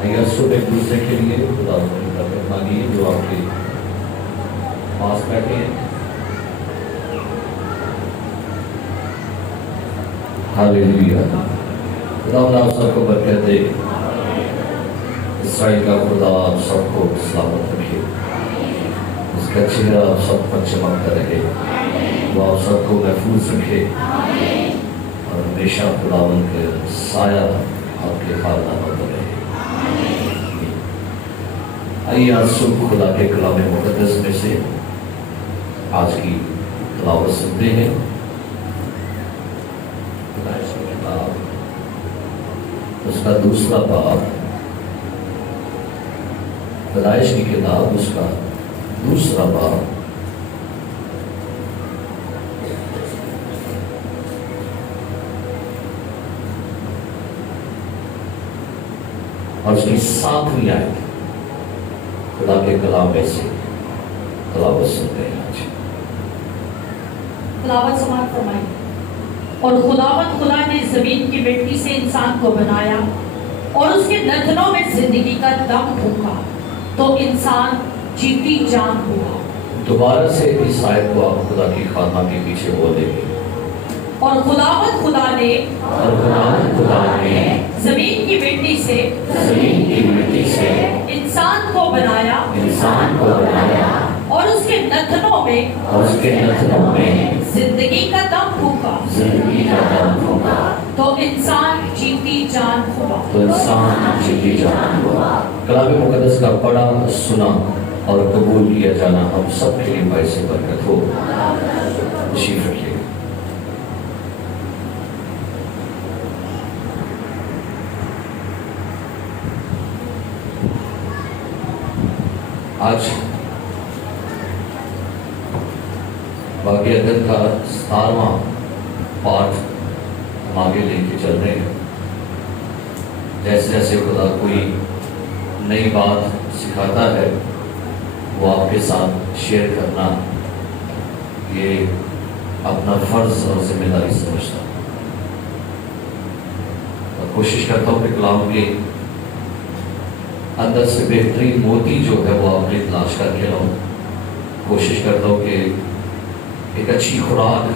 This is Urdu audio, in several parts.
آئیے سب ایک دوسرے کے لیے خدا کا مانگیے جو آپ کے پاس بیٹھے ہیں. ہاللیلویا. خدا آپ سب کو برکت دے. اسرائیل کا خدا آپ سب کو سلامت رکھے. اس کا چہرہ آپ سب پر چمکتا رہے. وہ آپ سب کو محفوظ رکھے اور ہمیشہ خداوند کے سایہ آپ کے خاندانوں پر رہے. آئیے آج صبح خدا کے کلام مقدس میں سے آج کی تلاوت سنتے ہیں. پیدائش کی کتاب اس کا دوسرا باب. پیدائش کی کتاب اس کا دوسرا باب اور اس کی 7ویں آیت خدا کے کلام میں سے تلاوت سنتے ہیں. آج تلاوت سماعت فرمائیں. اور خداوند خدا نے زمین کی مٹی سے انسان کو بنایا اور اس کے نتنوں میں زندگی کا دم پھونکا تو انسان جیتی جان ہوا. دوبارہ سے اس آیت کو آپ خدا کی خاتمہ کے پیچھے بولیں گے. اور خداوند خدا نے زمین کی مٹی سے انسان کو بنایا اور اس کے نتنوں میں زندگی کا دم پھونکا تو انسان جیتی جان ہوا. کلام مقدس کا پڑھا سنا اور قبول کیا جانا ہم سب کے لیے باعث برکت ہو. تشریف رکھیے. آج باقی عدد کا 17واں پارٹ ہم آگے لے کے چل رہے ہیں. جیسے جیسے خدا کوئی نئی بات سکھاتا ہے وہ آپ کے ساتھ شیئر کرنا یہ اپنا فرض اور ذمہ داری سمجھتا ہوں. اور کوشش کرتا ہوں کہ کلام کے اندر سے بہترین موتی جو ہے وہ آپ نے تلاش کر کے لاؤں. کوشش کرتا ہوں کہ ایک اچھی خوراک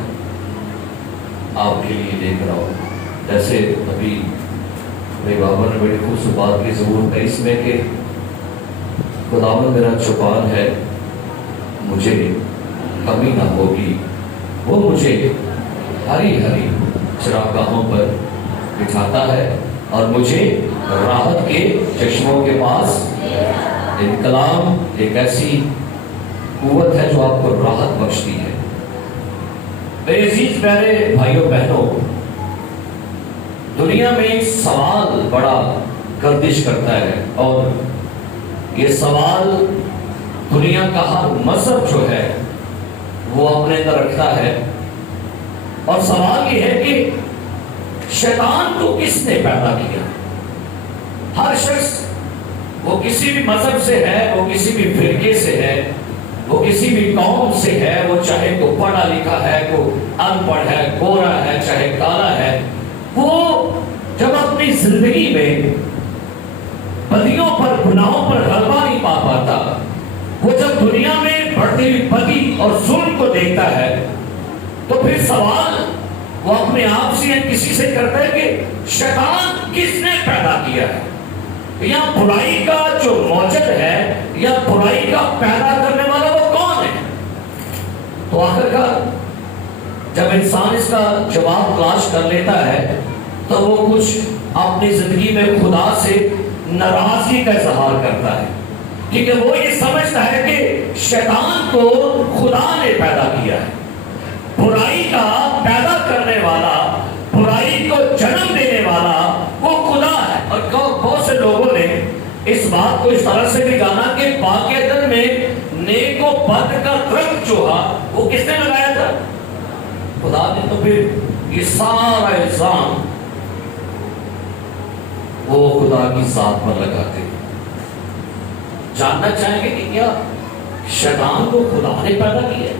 آپ کے لیے لے کر آؤں. جیسے ابھی میرے بابا نے بڑی خوبصورت بات کی ضرورت ہے اس میں کہ خداوند میرا چوپان ہے مجھے کمی نہ ہوگی. وہ مجھے ہری ہری چراگاہوں پر بٹھاتا ہے اور مجھے راحت کے چشموں کے پاس. کلام ایک ایسی قوت ہے جو آپ کو راحت بخشتی ہے. میرے عزیز پیارے بھائیوں بہنوں، دنیا میں ایک سوال بڑا گردش کرتا ہے اور یہ سوال دنیا کا ہر مذہب جو ہے وہ اپنے اندر رکھتا ہے. اور سوال یہ ہے کہ شیطان کو کس نے پیدا کیا؟ ہر شخص وہ کسی بھی مذہب سے ہے، وہ کسی بھی فرقے سے ہے، وہ کسی بھی قوم سے ہے، وہ چاہے کو پڑھا لکھا ہے، کو ان پڑھ ہے، گورا ہے، چاہے کالا ہے، وہ جب اپنی زندگی میں بدیوں پر گناہوں پر غلبہ نہیں پا پاتا، وہ جب دنیا میں بڑھتی ہوئی بدی اور ظلم کو دیکھتا ہے تو پھر سوال وہ اپنے آپ سے یا کسی سے کرتا ہے کہ شیطان کس نے پیدا کیا ہے؟ یا برائی کا جو موجد ہے یا برائی کا پیدا کرنے والا وہ کون ہے؟ تو آخرکار جب انسان اس کا جواب تلاش کر لیتا ہے تو وہ کچھ اپنی زندگی میں خدا سے ناراضگی کا اظہار کرتا ہے، کیونکہ وہ یہ سمجھتا ہے کہ شیطان کو خدا نے پیدا کیا ہے. برائی کا پیدا کرنے والا، برائی کو جنم دینے والا وہ خدا ہے. اور بہت سے لوگوں نے اس بات کو اس طرح سے بھی جانا کہ پاک عدن میں نیک و بد کا درخت جو ہے وہ کس نے لگایا تھا؟ خدا نے. تو پھر یہ سارا الزام وہ خدا کی ذات پر لگاتے. جاننا چاہیں گے کہ کیا شیطان کو خدا نے پیدا کیا؟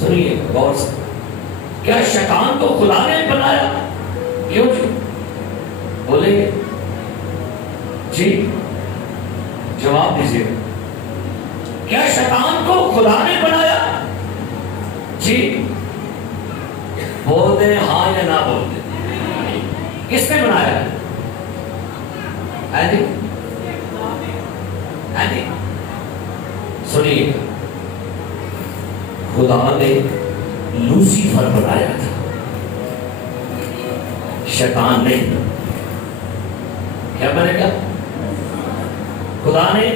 سنیے غور سے کیا شیطان کو خدا نے بنایا؟ کیوں جی؟ بولیں گے جی؟ جواب دیجیے. کیا شیطان کو خدا نے بنایا؟ جی بول دیں ہاں یا نہ بول دیں. کس نے بنایا؟ سنیے، خدا نے لوسیفر بنایا تھا، شیطان نے. کیا بنے گا؟ خدا نے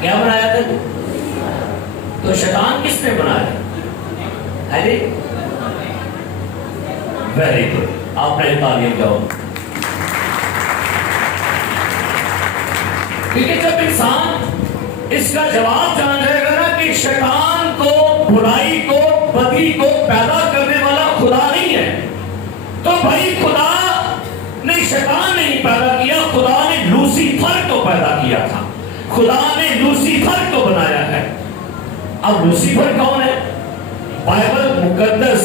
کیا بنایا تھا؟ تو شیطان کس نے بنایا؟ ویری گڈ، آپ نے تعلیم جاؤ. کیونکہ جب انسان اس کا جواب جان جائے گا نا کہ شیطان کو، برائی کو، بدی کو پیدا کرنے والا خدا نہیں ہے، تو بھائی خدا نے شیطان نہیں پیدا کیا، خدا نے لوسیفر کو پیدا کیا تھا، خدا نے لوسیفر کو بنایا ہے. اب لوسیفر کون ہے؟ بائبل مقدس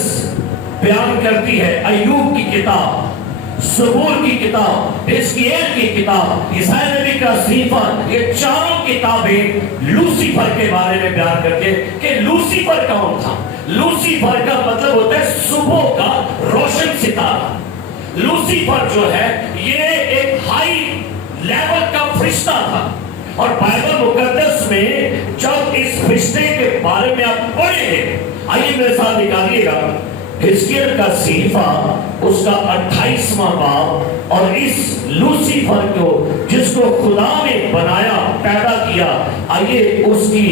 بیان کرتی ہے، ایوب کی کتاب، زبور کی کتاب، حزقیل کی کتاب، عیسائی نبی کا صحیفہ، یہ چاروں کتابیں لوسیفر کے بارے میں بیان کرتے ہیں کہ لوسیفر کون تھا. لوسیفر کا مطلب ہوتا ہے صبح کا روشن ستارہ. لوسیفر جو ہے یہ ایک ہائی لیول کا فرشتہ تھا، اور بائبل مقدس میں جب اس فرشتے کے بارے میں آپ پڑھیں گے، آئیے میرے ساتھ نکالیے گا حزقیل کا صحیفہ، اس کا 28واں باب، اور اس لوسیفر کو جس کو خدا نے بنایا، پیدا کیا، آئیے اس کی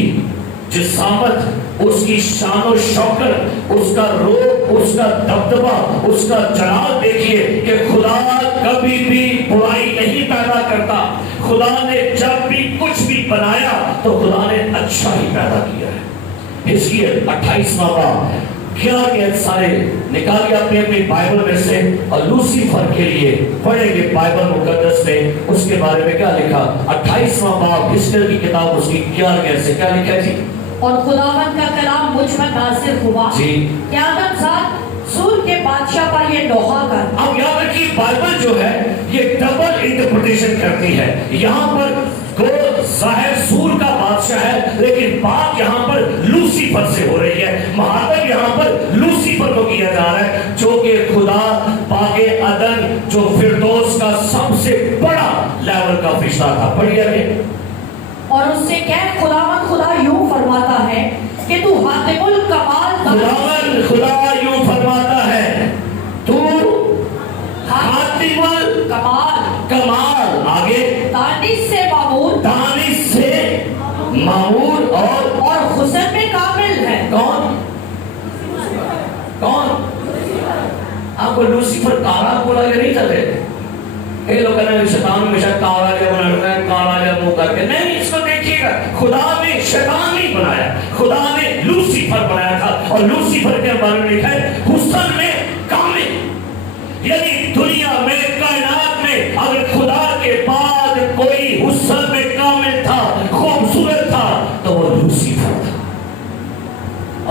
جسامت، اس کی شان و شوکت، اس کا روپ، اس کا دبدبہ، اس کا جلال دیکھیے کہ خدا کبھی بھی برائی نہیں پیدا کرتا. خدا نے جب بھی کچھ بھی بنایا تو خدا نے اچھا ہی پیدا کیا ہے. حزقیل 28واں باب، کیا کہ سارے نکالیے اپنے اپنی بائبل میں سے، اور لوسیفر کے لیے پڑھیں گے بائبل مقدس میں اس کے بارے میں کیا لکھا. 28واں باب حزقیل کی کتاب، اس کی 11 سے کیا لکھا ہے جی؟ اور خداوند کا کلام مجھ پر نازل ہوا جی کہ آدم ذات سور کے بادشاہ پر یہ نوحہ کر. اب یاد رکھیے بائبل جو ہے یہ ڈبل انٹرپریٹیشن کرتی ہے. یہاں پر ظاہر سور کا بادشاہ ہے، لیکن بات یہاں پر لوسیفر سے ہو رہی ہے. مخاطب یہاں پر لوسیفر کو کیا جا رہا ہے، جو کہ خدا باغ عدن، جو فردوس کا سب سے بڑا لیول کا فرشتہ تھا. پڑھیے. اور اس سے کہہ خداوند خدا یوں فرماتا ہے کہ تو حاتم الکمال. خداوند خدا یوں فرماتا ہے تو حاتم الکمال، کمال، آگے دانش سے معمور، دانش سے معمور، اور حسن میں کامل ہے. کون؟ کون؟ آپ کو لوسیفر کارا بولا یا نہیں چلے؟ کئی لوگ کہتے ہیں شیطان ہمیشہ کالا جا بنا ہے، کالا جا منہ کر کے. نہیں، اس کو دیکھیے گا، خدا نے شیطان نہیں بنایا، خدا نے لوسیفر بنایا تھا. اور لوسیفر کے بارے میں لکھا ہے حسن میں کامل. یعنی دنیا میں، کائنات میں اگر خدا کے بعد کوئی حسن میں کامل تھا، خوبصورت تھا، تو وہ لوسیفر تھا.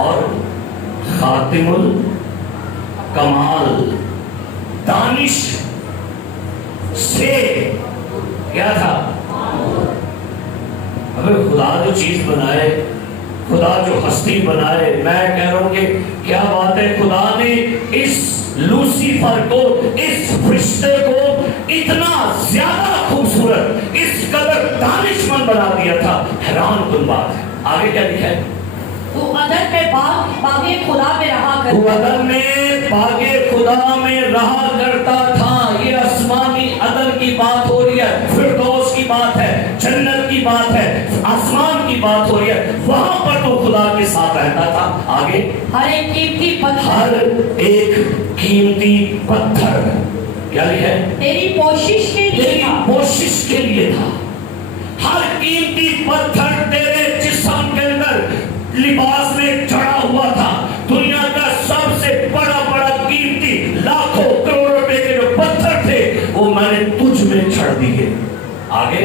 اور خاتم الکمال، دانش سے کیا تھا؟ ابھی خدا جو چیز بنائے، خدا جو ہستی بنائے، میں کہہ رہا ہوں کہ کیا بات ہے، خدا نے اس لوسیفر کو، اس فرشتے کو اتنا زیادہ خوبصورت، اس قدر دانشمند بنا دیا تھا. حیران کن بات ہے. آگے کیا لکھا ہے؟ تو عدن میں باغ خدا میں رہا کرتا. تو عدن میں باغ خدا میں رہا کرتا تھا. یہ آسمانی عدن کی بات ہو رہی ہے، فردوس کی بات ہے، جنت کی بات ہے، آسمان کی بات ہو رہی ہے. وہاں پر تو خدا کے ساتھ رہتا تھا. آگے ہر ایک قیمتی پتھر، ہر ایک قیمتی پتھر کیا لکھا ہے؟ تیری کوشش کے لیے، تیری کوشش کے لیے تھا. ہر قیمتی پتھر تیرے جسم کے اندر لباس میں چڑھا ہوا تھا. دنیا کا سب سے بڑا بڑا قیمتی لاکھوں کروڑوں روپے کے جو پتھر تھے وہ میں نے تجھ میں چڑھ دیے. آگے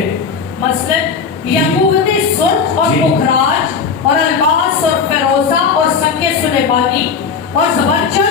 مثلاً یاقوت سرخ اور پخراج اور الماس اور فیروزہ اور سنگ سلیمانی اور زبرجد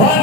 1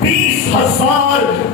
20,000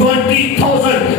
20,000,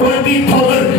20,000,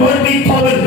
20,000,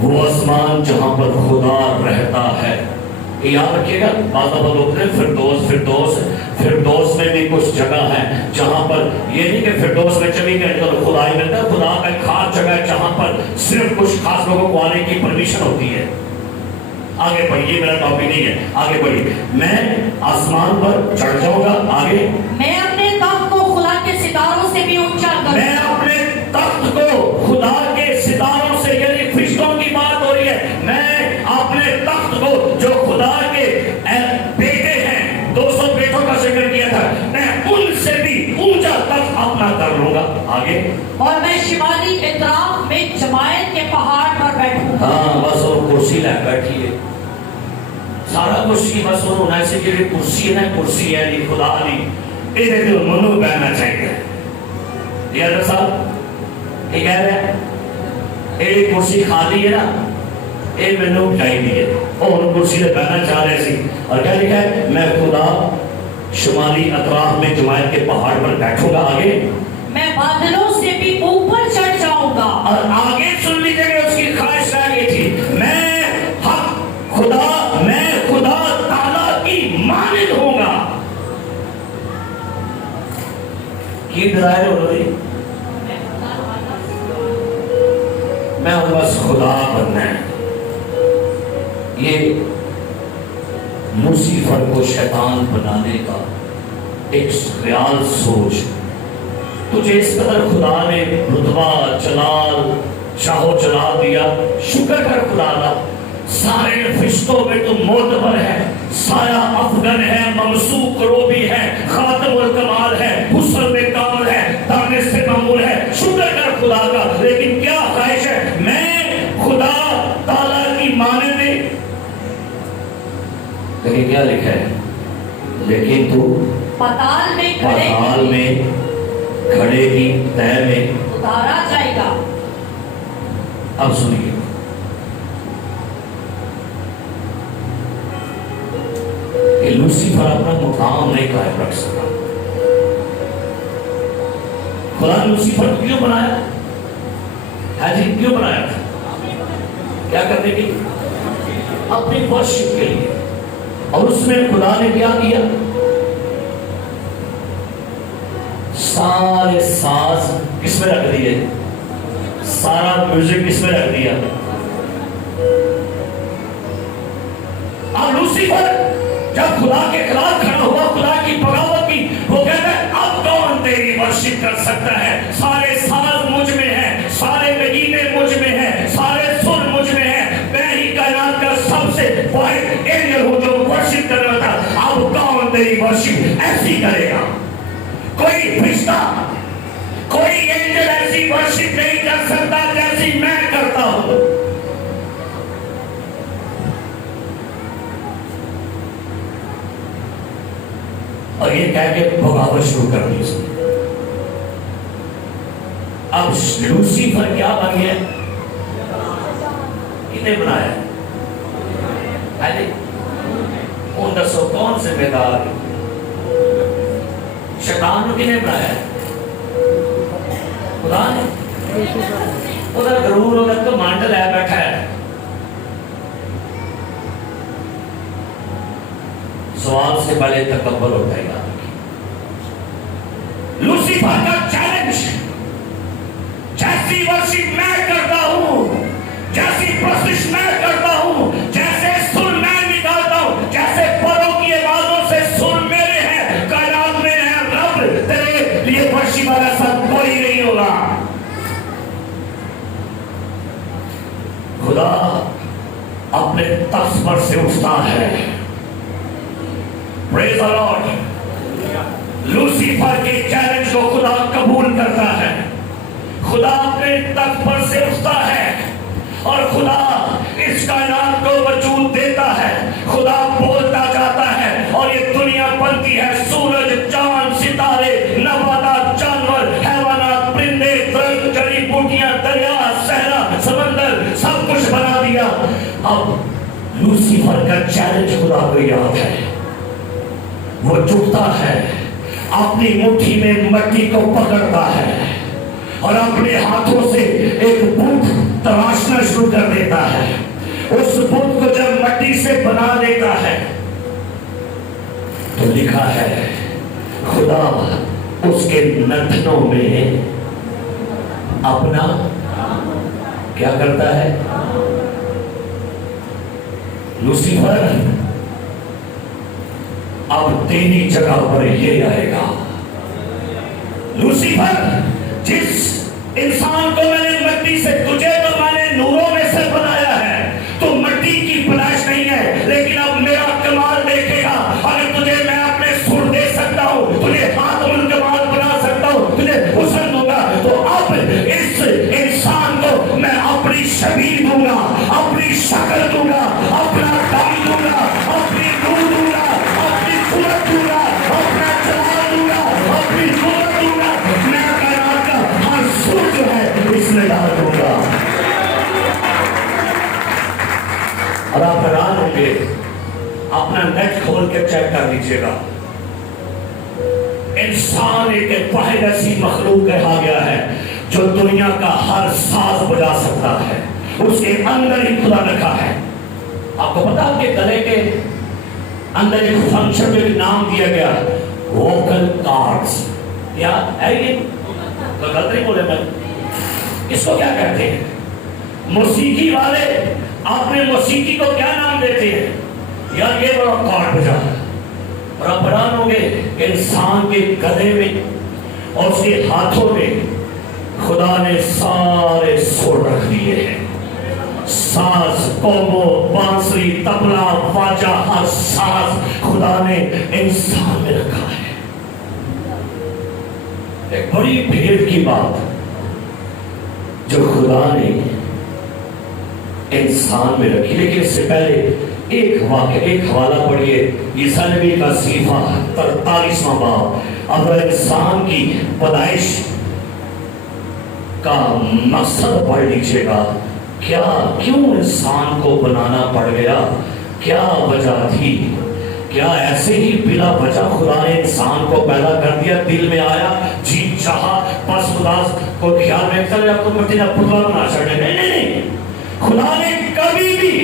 وہ آسمان جہاں پر خدا رہتا ہے. یاد رکھیے گا بعض دفعہ لوگ ہیں فردوس میں بھی کچھ جگہ ہے جہاں پر یہ نہیں کہ فردوس میں چلی گئے تو خدا ہی ملتا ہے. خدا کا ایک خاص جگہ ہے جہاں پر صرف کچھ خاص لوگوں کو آنے کی پرمیشن ہوتی ہے. آگے بڑھیے, میرا ٹاپک نہیں ہے, آگے بڑھیے. میں آسمان پر چڑھ جاؤں گا. آگے میں اپنے تخت کو خدا کے ستاروں سے بھی اونچا کروں. میں اپنے تخت کو خدا کے ستاروں سے, یعنی فرشتوں کی بات ہو رہی ہے, میں اپنے تخت کو جو خدا کے بیٹے ہیں, 200 بیٹوں کا ذکر کیا تھا, میں ان سے بھی اونچا تخت اپنا کر لوں گا. آگے اور میں شمالی اطراف میں جماعت کے پہاڑ پر بیٹھوں گا. ہاں بس وہ کرسی لے بیٹھی ہے, سارا کچھ کی بس وہ ہونا سے کہ کرسی ہے نا, کرسی ہے نہیں خدا نہیں, یہ دل منو بہنا چاہیے. یہ صاحب یہ کہہ رہے ہیں یہ کرسی خالی ہے نا, یہ مینو چاہیے, اور کرسی سے بہنا چاہ رہے سی. اور کیا لکھا ہے, میں خدا شمالی اطراف میں جماعت کے پہاڑ پر بیٹھوں گا. آگے میں بادلوں سے بھی اوپر چڑھ جاؤں گا. اور آگے سن لیجیے کہ اس کی خواہش رہ گئی تھی, میں خدا تعالیٰ کی مانند ہوں گا. کی ڈرائر ہو رہی, میں بس خدا بننا ہے. یہ لوسیفر کو شیطان بنانے کا ایک خیال سوچ, تجھے اس قدر خدا نے رتبہ جلال شاہو جلال دیا, شکر کر خدا کا. سارے فرشتوں میں تو معتبر ہے, سایہ افغن ہے, ممسوک کروبی ہے, خاتم الکمال ہے, حسن میں کامل ہے, دانش سے معمول ہے. شکر کر خدا کا. لیکن کیا خواہش ہے, میں خدا تعالیٰ کی مانند. لیکن کیا لکھا ہے, لیکن تو پتال میں کھڑے کی تہ میں اتارا جائے گا. اب سنیے, کہ لوسیفر اپنا مقام نہیں قائم رکھ سکا. خدا نے لوسیفر کو کیوں بنایا ہے جی, کیوں بنایا تھا, کیا کرنے کے لیے, اپنی ورشپ کے لیے. اور اس میں خدا نے کیا کیا, سارے ساز کس میں رکھ دیے, سارا میوزک کس میں رکھ دیا. اب لوسیفر جب خدا کے خلاف کھڑا ہوا, خدا کی بغاوت کی, وہ کہتا ہے اب کون تیری ورشپ کر سکتا ہے. سارے ساز مجھ میں ہیں, سارے نغینے مجھ میں ہیں, سارے سر مجھ میں ہیں, میں ہی کائنات کا سب سے واحد اینجل ہوں جو ورشپ کر رہا تھا. اب کون تیری ورشپ ایسی کرے گا. کوئی فرشتہ, کوئی اینجل ایسی ورشپ نہیں کر سکتا جیسی میں کرتا ہوں. اور یہ کہہ کے بغاوت شروع کر دی اس نے. اب لوسیفر کیا بن گیا, کتنے بنایا ہے, ان دسو کون سے بیدار, شیطان کو کنے بنایا ہے, خدا نے. ادھر غرور ادھر تو مانڈل ہے بیٹھا ہے. سوال سے پہلے تکبر ہوتا ہے. لوسیفر کا چیلنج, جیسی ورشپ میں کرتا ہوں, جیسی پرستش میں کرتا ہوں, جیسے سر میں نکالتا ہوں, جیسے پروں کی آوازوں سے سر میرے ہیں, کائنات میں ہے رب, تیرے لیے ورشپ والا سب کوئی نہیں ہوگا. خدا اپنے تخت پر سے اٹھتا ہے. Praise the Lord. لوسیفر کے چیلنج کو خدا قبول کرتا ہے. خدا اپنے تخت پر سے اٹھتا ہے اور خدا اس کائنات کو وجود دیتا ہے. خدا بولتا جاتا ہے اور یہ دنیا بنتی ہے. سورج, چاند, ستارے, نباتات, جانور, حیوانات, پرندے, درخت, جڑی بوٹیاں, دریا, صحرا, سمندر, سب کچھ بنا دیا. اب لوسیفر کا چیلنج خدا کو یاد ہے. وہ جھکتا ہے, اپنی مٹھی میں مٹی کو پکڑتا ہے اور اپنے ہاتھوں سے ایک بت تراشنا شروع کر دیتا ہے. اس بت کو جب مٹی سے بنا دیتا ہے تو لکھا ہے خدا اس کے نتنوں میں اپنا کیا کرتا ہے. لوسیفر اب تیری جگہ پر یہ آئے گا. لوسیفر جس انسان کو میں نے مٹی سے, تجھے تو میں نے نوروں میں سے بنایا ہے, تو مٹی کی پلاش نہیں ہے, لیکن اب میرا کمال دیکھے گا. اگر تجھے میں اپنے سر دے سکتا ہوں, تجھے ہاتھ الکمال بنا سکتا ہوں, تجھے حسن دوں گا, تو اب اس انسان کو میں اپنی شبیہ دوں گا, اپنی شکل دوں گا, اپنا دم دوں گا, اپنی نور دوں گا, اپنی صورت دوں گا, اپنا جلال دوں گا, اپنی قوت دوں گا. میں کائنات کا ہر سر جو ہے اس میں ڈال دوں گا. اور آپ حیران ہوں گے, اپنا نیٹ کھول کے چیک کر لیجیے گا. انسان ایک واحد ایسی مخلوق کہا گیا ہے جو دنیا کا ہر ساز بجا سکتا ہے. اس کے اندر ہی خدا رکھا ہے. آپ کو پتا آپ کے گلے کے اندر ایک فنکشن میں بھی نام دیا گیا, ووکل کارڈز. یا ہے یہ غلط نہیں بولے میں, اس کو کیا کہتے ہیں؟ موسیقی والے اپنے موسیقی کو کیا نام دیتے ہیں؟ یار یہ بڑا کارڈ بجا. اور آپ حیران ہوں گے کہ انسان کے گلے میں اور اس کے ہاتھوں میں خدا نے سارے سر رکھ دیے ہیں. ساز, کومو, بانسری, تبلا, باجا, ہر ساز خدا نے انسان میں رکھا ہے. ایک بڑی بھیڑ کی بات جو خدا نے انسان میں رکھی. لیکن اس سے پہلے ایک واقعہ, ایک حوالہ پڑھیے, عیسیٰ نبی کا صحیفہ 43واں باب. اب انسان کی پیدائش کا مقصد پڑھ لیجیے گا. کیوں انسان کو بنانا پڑ گیا, کیا وجہ تھی, کیا ایسے ہی بلا وجہ خدا نے انسان کو پیدا کر دیا, دل میں آیا, جی چاہا, بس خدا کو خیال میں چلے آپ کو مٹی نہ پتلا بنا چھڑنے. نہیں, خدا نے کبھی بھی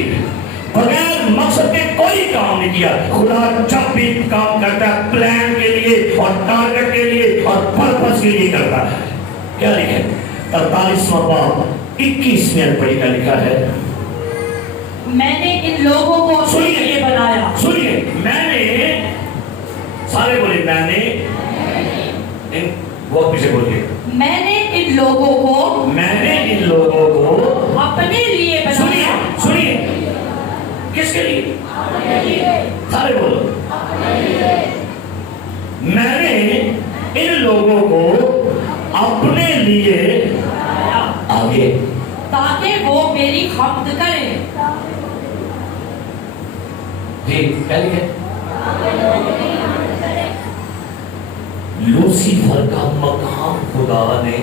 بغیر مقصد کے کوئی کام نہیں کیا. خدا جب بھی کام کرتا ہے پلان کے لیے اور ٹارگٹ کے لیے اور پرپس کے لیے کرتا ہے. کیا لکھے 43واں باب 21 میں پڑھی کا لکھا ہے, میں نے ان لوگوں کو اپنے لیے بنایا. سنیے, میں نے, سارے بولے میں نے, وہ پیچھے بولیے, میں نے ان لوگوں کو, میں نے ان لوگوں کو اپنے لیے بنایا. سنیے, کس کے لیے؟ سارے بولو, میں نے ان لوگوں کو اپنے لیے آگے, تاکہ وہ میری حمد کریں. جی کہہ لوسیفر کا مقام خدا نے,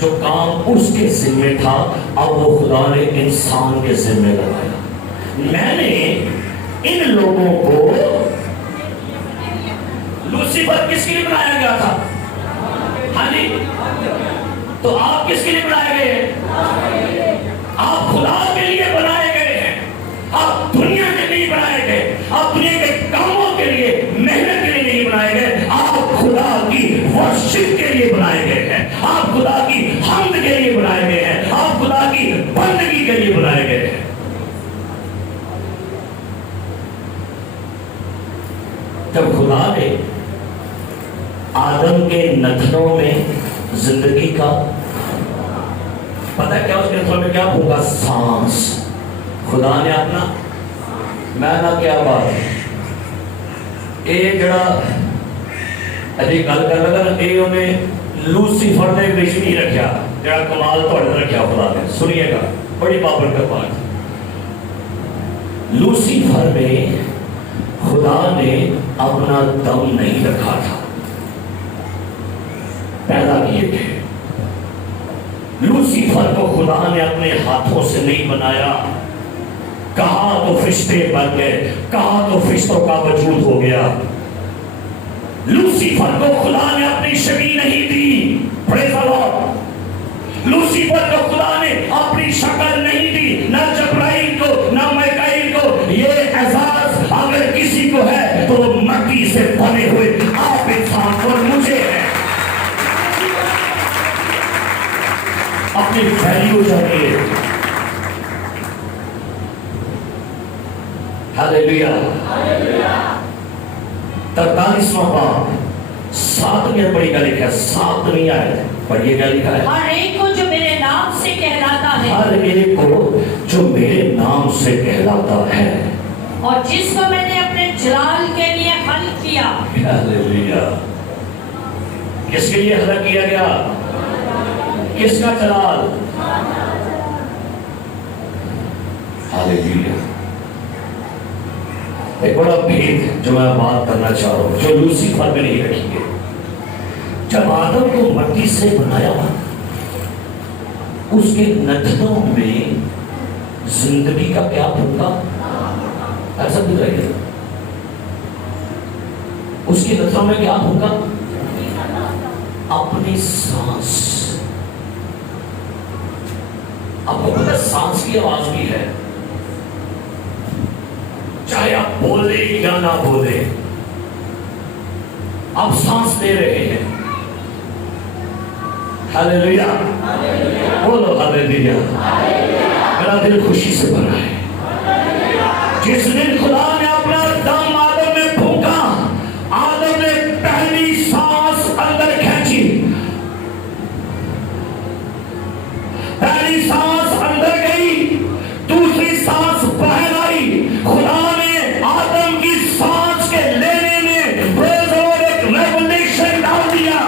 جو کام اس کے ذمہ تھا, اب وہ خدا نے انسان کے ذمہ لگایا. میں نے ان لوگوں کو, لوسیفر کس کے لیے بنایا گیا تھا؟ ہاں جی, تو آپ کس کے لیے بنائے گئے ہیں؟ آپ خدا کے لیے بنائے گئے ہیں. آپ دنیا کے لیے بنائے گئے, آپ دنیا کے کاموں کے لیے, محنت کے لیے نہیں بنائے گئے. آپ خدا کی ورشپ کے لیے بنائے گئے ہیں, آپ خدا کی حمد کے لیے بنائے گئے ہیں, آپ خدا کی بندگی کے لیے بنائے گئے ہیں. جب خدا نے آدم کے نتنوں میں زندگی کا, پتہ کیا اس کے نتنوں میں کیا ہوگا؟ سانس. خدا نے اپنا, میں نہ کیا بات ہے, یہ جڑا ابھی گل کر لگا نا, یہ انہیں لوسیفر نے وچ نہیں رکھا, جڑا کمال تھوڑے رکھا خدا نے. سنیے گا, بڑی بابرکت بات. لوسیفر میں خدا نے اپنا دم نہیں رکھا تھا, پیدا کیے تھے. لوسیفر کو خدا نے اپنے ہاتھوں سے نہیں بنایا. کہا تو فرشتے بن گئے, کہا تو فرشتوں کا وجود ہو گیا. لوسیفر کو خدا نے اپنی شبیہ نہیں دی. پریز دی لارڈ. لوسیفر کو خدا نے اپنی شکل نہیں دی، نہ جبرائیل کو نہ میکائیل کو. یہ اعزاز اگر کسی کو ہے تو وہ مٹی سے بنے ہوئے آپ انسان اور مجھے ہے. اپنی ویلیو جانیے. ہاللیلویا. 43واں باب 7ویں بڑی کا لکھا ہے. 7ویں آیت پڑھیے کیا لکھا ہے. ہر ایک کو جو میرے نام سے کہلاتا ہے، ہر ایک کو جو میرے نام سے کہلاتا ہے، اور جس کو میں نے اپنے جلال کے لیے خلق کیا. ہاللیلویا. کس کے لیے خلق کیا گیا؟ کس کا جلال؟ ہاللیلویا. ایک بڑا بھید جو میں بات کرنا چاہ رہا ہوں، جو لوسیفر میں نہیں رکھی ہے. جب آدم کو مٹی سے بنایا اس کے نتنوں میں زندگی کا کیا پھونکا؟ ایسا بتائیے. اس کی نتنوں میں کیا پھونکا؟ اپنی سانس. آپ کو پتہ سانس کی آواز بھی ہے، چاہے آپ بولے یا نہ بولے آپ سانس دے رہے ہیں. ہاللیلویا. بولو ہاللیلویا. میرا دل خوشی سے بھرا ہے. جس دن خدا نے اپنا دم آدم میں پھونکا، آدم نے پہلی سانس اندر کھینچی، پہلی سانس اندر گئی، دوسری سانس باہر آئی. خدا نے آدم کی سانس کے لینے میں ایک ریولیشن ڈال دیا.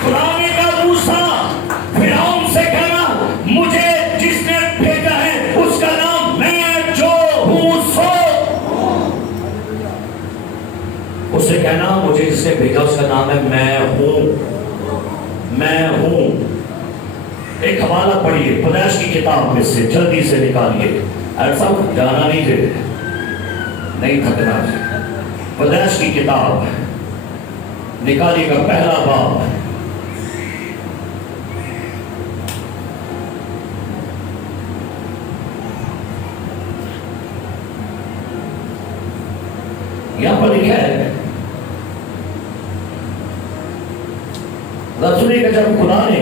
خدا نے کہا موسیٰ فرعون سے کہنا مجھے جس نے بھیجا ہے اس کا نام میں جو ہوں سو. اسے کہنا مجھے جس نے بھیجا اس کا نام ہے میں ہوں. میں ہوں. ایک حوالہ پڑھیے پیدائش کی کتاب میں سے، جلدی سے نکالیے. ایسا جانا نہیں دے، نہیں تھکنا. پیدائش کی کتاب نکالیے گا پہلا باب. یہاں پر لکھا ہے رسولے کا جب خدا نے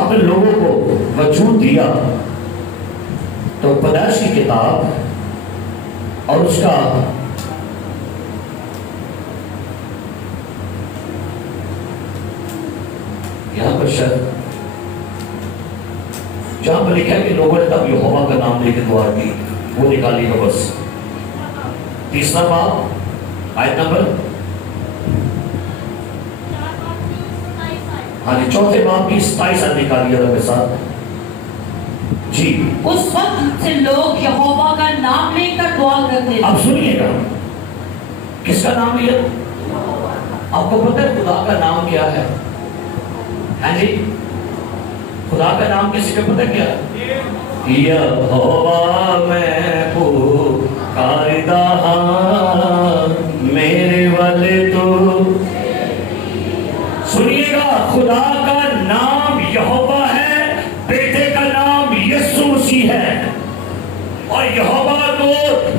اپنے لوگوں کو وجود دیا تو پیدائش کی کتاب اور اس کا یہاں پر شاید جہاں پر لکھا ہے کہ لوگوں نے تب یہوہ کا نام لے کے دعا کی، وہ نکالیے گا بس. تیسرا باب آیت نمبر چوتھے باب کی 27 آیت نکالیے گا میرے ساتھ جی. اس وقت سے لوگ یہوہ کا نام لے کر دعا کرتے تھے. اب سنیے گا کس کا نام لیا؟ آپ کو پتہ ہے خدا کا نام کیا ہے؟ ہاں جی، خدا کا نام کسی کو پتہ کیا ہے؟ یہوہ میں پکارتا ہاں میرے والے تو. سنیے گا خدا کا نام یہوہ ہے، بیٹے کا نام یسوع مسیح ہے. اور یہوہ کو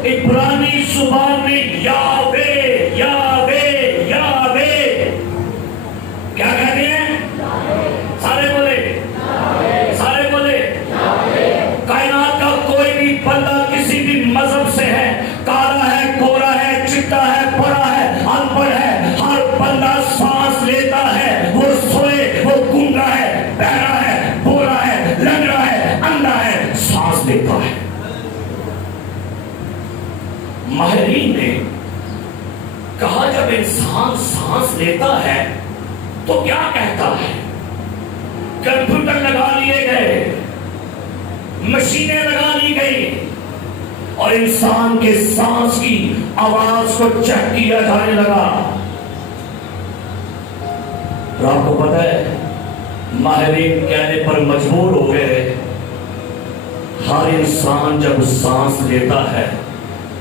عبرانی زبان میں یاوے یاوے یاوے کیا کہتے ہیں؟ سارے بولے، سارے بولے. کائنات کا کوئی بھی بندہ کسی بھی مذہب سے ہے، کالا ہے، گورا ہے، چٹا ہے، پڑا ہے، ان پڑھ ہے، ہر بندہ سانس لیتا ہے. وہ سوئے، وہ گونگا ہے، بہرا ہے، بولا ہے، لنگڑا ہے، اندھا ہے، سانس لیتا ہے. ماہرین نے کہا جب انسان سانس لیتا ہے تو کیا کہتا ہے؟ کمپیوٹر لگا لیے گئے، مشینیں لگا لی گئی اور انسان کے سانس کی آواز کو چیک کیا جانے لگا. اور آپ کو پتہ ہے ماہرین کہنے پر مجبور ہو گئے ہر انسان جب سانس لیتا ہے،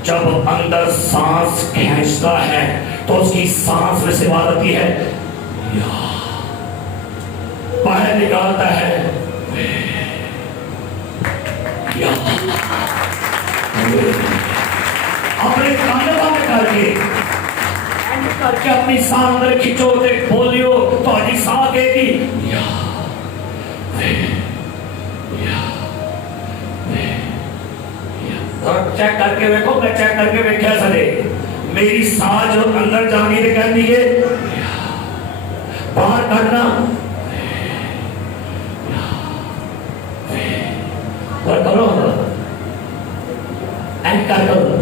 جب اندر سانس کھینچتا ہے تو اس کی سانس میں سے بات آتی ہے یا نکالتا ہے اپنے کانے بند کر کے اپنی ساں اندر کھچو تے بولیو تو آجی ساں دے گی چیک کر کے دیکھو میں چیک کر کے دیکھا سرے میری ساں جو اندر جانی دے کہنی ہے باہر کرنا اور کرو اینڈ کر کرو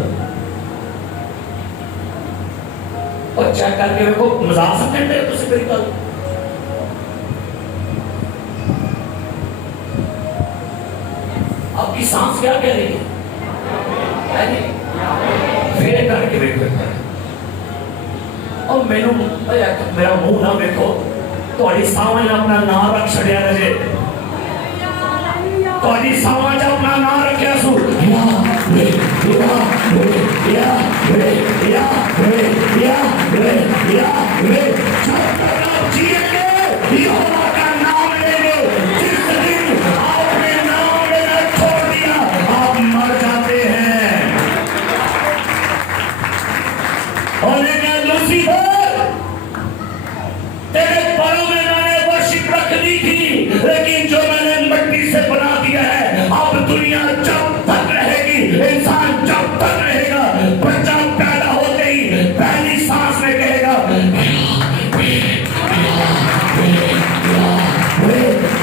اور چیک کر کے دیکھو مزاق سمجھیں گے تو سے میری کل آپ کی سانس کیا کہہ رہی ہے پھر کر کے دیکھو اور میرا منہ نہ دیکھو تھوڑی سامنے اپنا نام رکھ چھڑیا رہے تھوڑی سامنے اپنا نام رکھیا سو لیکن جو میں نے مٹی سے بنا دیا ہے اب دنیا جب تک رہے گی انسان جب تک رہے گا بچہ پیدا ہوتے ہی پہلی سانس میں کہے گا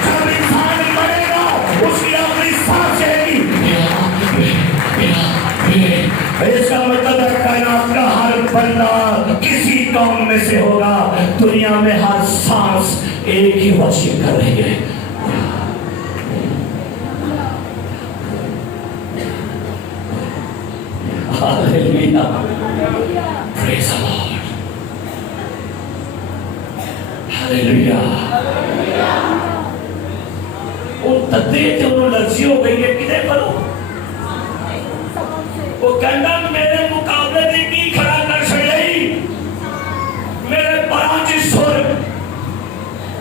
جب انسان مرے گا اس کی اپنی سانس رہے گی اس کا مطلب ہے کائنات کا ہر بندہ کسی قوم میں سے ہوگا دنیا میں ہر سانس ایک ہی ورشپ کر رہی ہے Hallelujah. Praise the Lord. Hallelujah. ان تدریج انہوں لرزی ہو گئی ہے کدھے کرو وہ کہنا میرے مقابلے میں کی کھڑا کر سکئی میرے پرانچی سور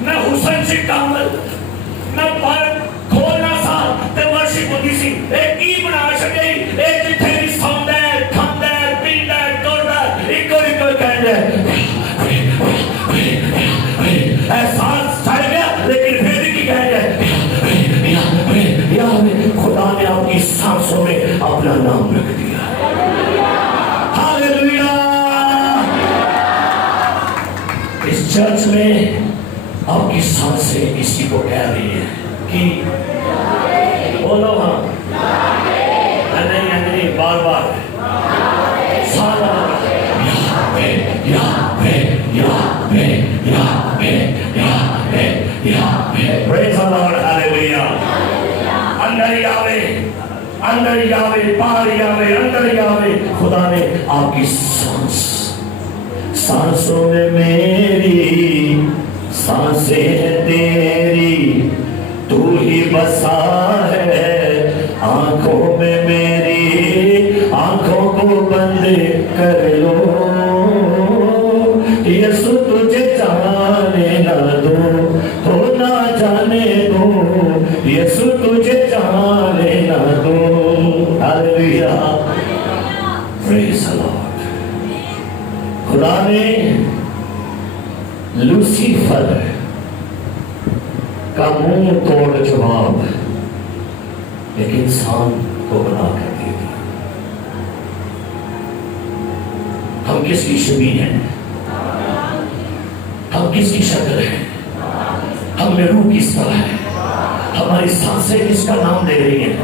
نہ حسن سے کامل نہ پر کھولنا سا تے ورشی کو دیسی ایک کی بنا سکئی ایک جتھے بھی سوندہ ہے کھاندہ ہے پیندہ ہے توڑا ہے ایک کہنے احساس چھڑ گیا لیکن پھر کی کہنے خدا نے آپ کی سانسوں میں اپنا نام رکھ دیا ہاللیلویہ اس چرچ میں آپ کی سانسیں کسی کو کہہ رہی ہیں کہ بولو ہاں نہیں بار بار سارا Praise the Lord, hallelujah. اندر یاوے باہر یاوے اندر یاوے خدا نے آپ کی سانسوں میں میری سانسیں ہیں تیری تو ہی بسا ہے آنکھوں میں میری آنکھوں کو بند کر لو یسو تجھے جانے نہ دو ہو نہ جانے دو یسو تجھے جانے نہ دو ہاللیلویہ پریز دی لارڈ خدا نے لوسیفر کا منہ توڑ جواب ایک انسان کو بنا کر دے دیا ہم کس کی شبیہ ہیں ہم کس کی شکل ہیں ہم میں روح کس طرح ہے ہماری سانسیں کس کا نام دے رہی ہیں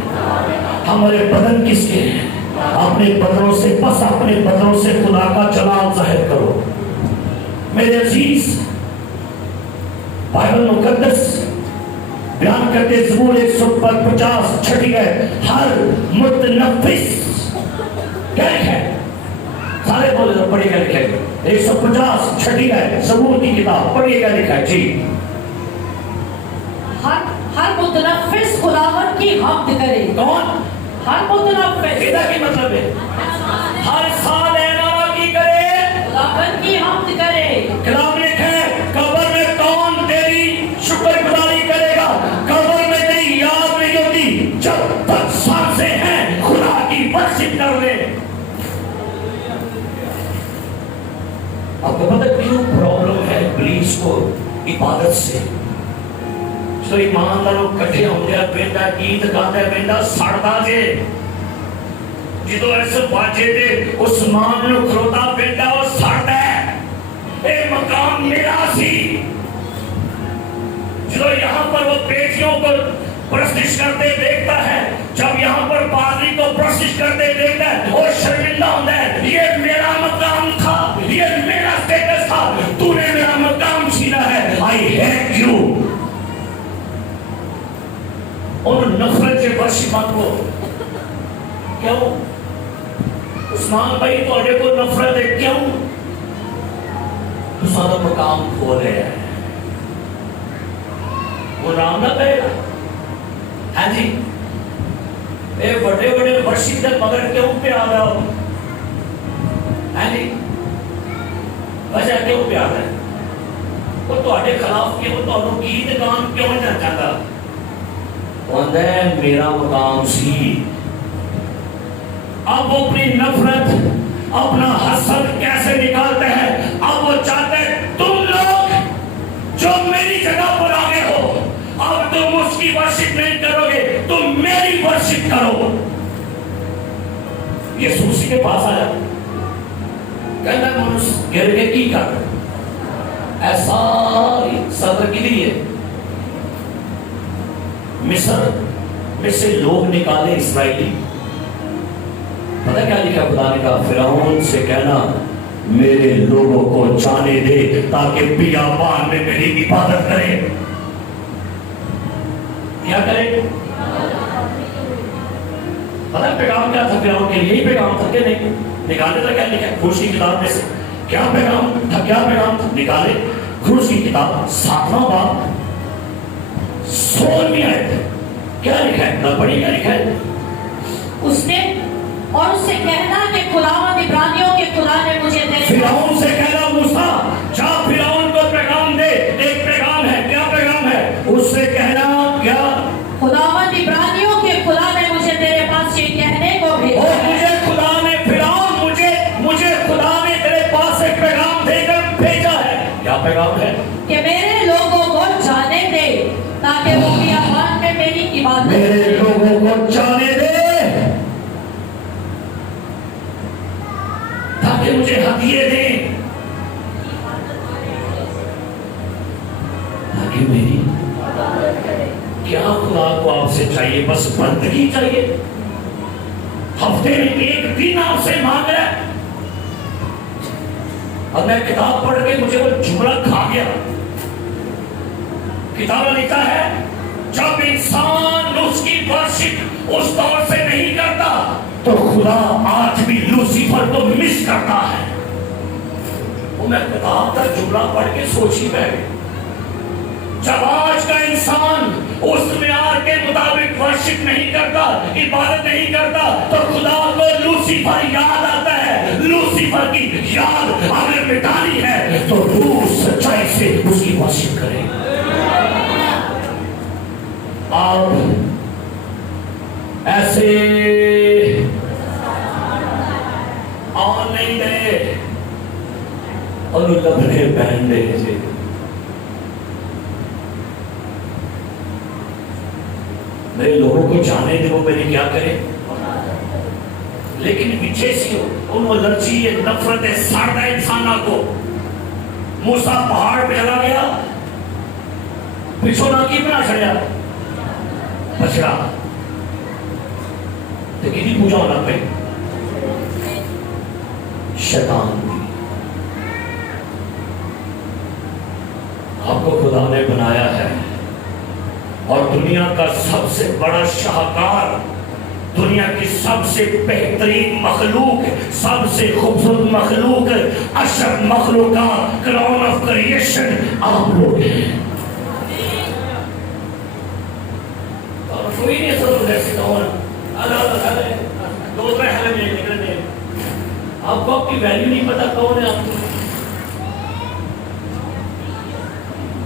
ہمارے بدن کس کے ہیں اپنے بدنوں سے بس اپنے بدنوں سے خدا کا جلال ظاہر کرو میرے عزیز بائبل مقدس بیان کرتے زبور 150 چھٹی ہے ہر متنفس کیا ہے سارے بولے تو پڑھیے گا لکھا ہے 150 چھٹی ہے زبور کی کتاب پڑھیے گا لکھا ہے جی ہر متنفس خداوند کی حمد کرے کون ہر متنفس کہتا کی مطلب ہے ہر سال اعلان کی کرے خداوند کی حمد کرے کلام لکھا ہے قبر میں کون تیری شکر گزاری کرے کو عبادت سے جو ایمانداروں کٹھے ہوندے پیندا گیت گاندے پیندا سڑدا جے جدو ایسے باجے دے عثمان نو کھروتا پیندا وہ سڑدا ہے اے مقام میرا سی جو یہاں پر وہ بیٹیوں کو پرستش کرتے دیکھتا ہے جب یہاں پر پادری کو پرستش کرتے دیکھتا ہے وہ شرمندہ ہوتا ہے یہ میرا مقام تھا یہ میرا سٹیٹس تھا تو نے میرا مقام چھینا ہے I hate you ان نفرت کے ورشپان کو کیوں عثمان بھائی تو اڑے کو نفرت ہے کیوں تو سارا مقام کھو رہے ہیں وہ رام نہ کہے گا ہاں جی اے بڑے بڑے ورشپ دے مگر کیوں پہ آ رہا ہو ہاں جی وجہ کیوں پہ آ رہا ہے وہ تو اڑے خلاف کیوں تو انہوں گیت گان کیوں نہ چاہتا ہے میرا مقام سی اب وہ اپنی نفرت اپنا حسد کیسے نکالتے ہیں اب وہ چاہتے ہیں تم لوگ جو میری جگہ پر آگے ہو اب تم اس کی ورشپ نہیں کرو گے تم میری ورشپ کرو یسوع مسیح کے پاس آیا کہنا منس گر کے کی کر ایسا صدر کی لیے مصر میں سے لوگ نکالے اسرائیلی پتہ کیا لکھا خدا نے کہا فرعون سے کہنا میرے لوگوں کو جانے دے تاکہ بیابان میں میری عبادت کرے کیا کرے پتہ پیغام کیا تھا فرعون کے یہی پیغام تھا کہ نہیں نکالے تھا کیا لکھا خروج کی کتاب میں سے کیا پیغام تھا نکالے خروج کی کتاب 7واں باب 16ویں آیت کیا لکھا ہے نہ پڑھی کیا لکھا ہے اس نے اور اس سے کہنا کہ خداوند عبرانیوں کے خدا نے مجھے تیرے فرعون سے کہنا موسیٰ جا فرعون کو پیغام دے ایک پیغام ہے کیا پیغام ہے اس سے کہنا کیا خداوند عبرانیوں کے خدا نے مجھے تیرے پاس یہ کہنے کو بھیجا اور مجھے خدا نے فرعون مجھے خدا نے تیرے پاس ایک پیغام دے کر بھیجا ہے کیا پیغام ہے کہ میرے لوگوں کو جانے دے تاکہ وہ بیابان میں میری عبادت میرے لوگوں کو جانے دے تاکہ مجھے ہدیے دیں تاکہ میری کیا خدا کو آپ سے چاہیے بس بندگی چاہیے ہفتے میں ایک دن آپ سے مانگ رہا ہے اور میں کتاب پڑھ کے مجھے وہ جملہ کھا گیا کتاب لکھا ہے جب انسان اس کی ورشپ اس طور سے نہیں کرتا تو خدا آج بھی لوسیفر کو مس کرتا ہے وہ میں کتاب کا جملہ پڑھ کے سوچی بیٹھ جب آج کا انسان اس معیار کے مطابق ورشپ نہیں کرتا عبادت نہیں کرتا تو خدا کو لوسیفر یاد آتا ہے لوسیفر کی یاد ہمیں مٹانی ہے تو روح سچائی سے اس کی ورشپ کرے آپ ایسے آن نہیں دے اور لبنے پہن دے جے میرے لوگوں کو جانے دے وہ میری کیا کرے لیکن پیچھے سی انہوں لرچی نفرت ساڑھتا انسانہ کو موسیٰ پہاڑ پہ چلا گیا پیچھو نہ کی بنا چھڑیا بچڑا تو کتنی پوجا ہونا پہ شیطان کی آپ کو خدا نے بنایا ہے اور دنیا کا سب سے بڑا شاہکار دنیا کی سب سے بہترین مخلوق سب سے خوبصورت مخلوق اشرف مخلوقات کراؤن آف کریشن آپ لوگ ہیں کوئی نہیں سب جیسے کون دو ترے حلے میں نکلنے آپ کو آپ کی ویلیو نہیں پتا کون ہے آپ کو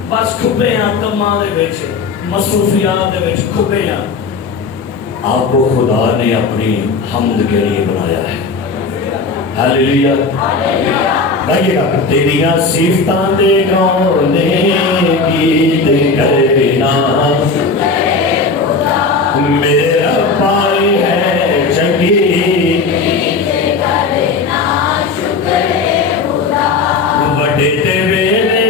بس کھپے ہیں آپ کماں دے بیچے مصروفیات دے بیچے کھپے ہیں آپ کو خدا نے اپنی حمد کے لیے بنایا ہے ہیلیلویا گائیے گا تیریاں صفتاں دے گانے گیت کرنا میرے رب آئی ہے چنگی وڈے تے ویلے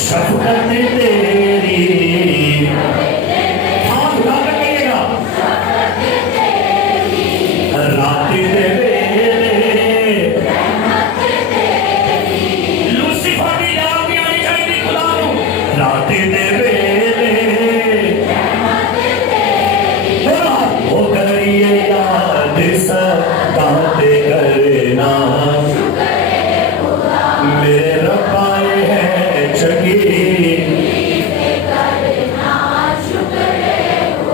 شفقت تیری ہاتھ اٹھا کر کہیے گا رات دے ویلے لوسیفر دی یاد نہیں آنی چاہیے خدا نو رات دے ویلے وہ کریے یاد سدا تے کرنا میرے رب آئے ہیں چنگی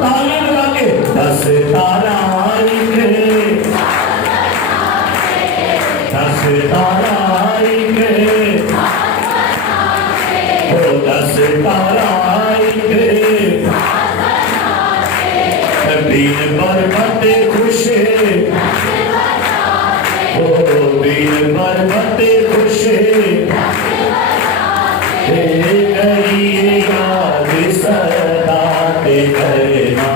تالیاں لگا کے دس تارا ایک دس تارا ایک دس تارا ایک دین بر بت خوش دین بر بت خوش کریے یاد سدا تے کرنا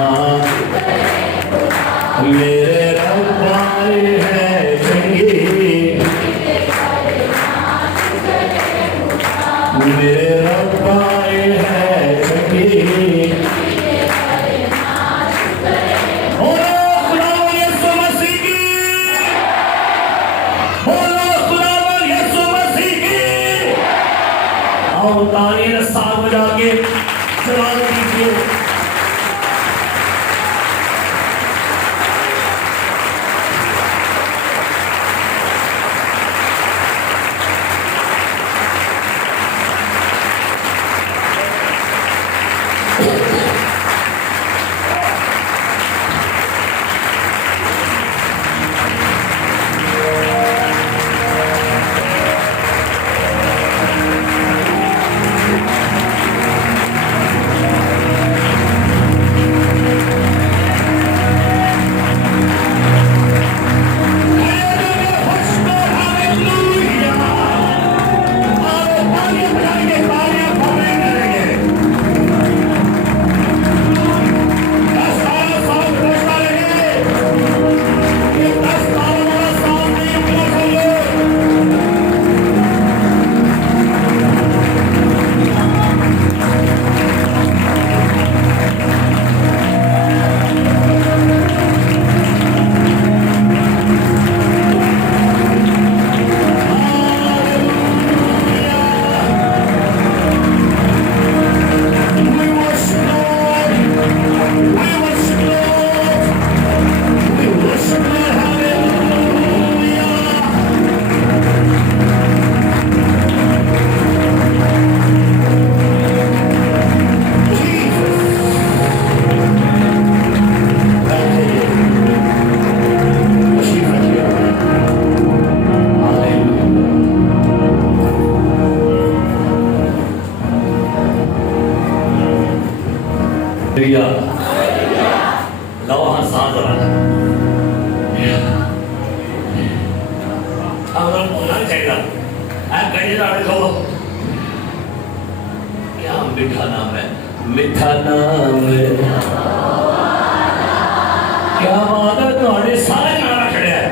میرے رب آئے ہیں چنگی میرے رب آئے ہیں چنگی بولو خداوند یسوع مسیح کی بولو خداوند یسوع مسیح کی آؤ تالیاں ساتھ بجا کے جلال دیجیے لوہاں ساتھ رہا اگر بولنا چاہیے آپ کہیں رہا کھو کیا میٹھا نام ہے میٹھا نام ہے کیا بات ہے تمہارے سارے نارا کھڑے ہیں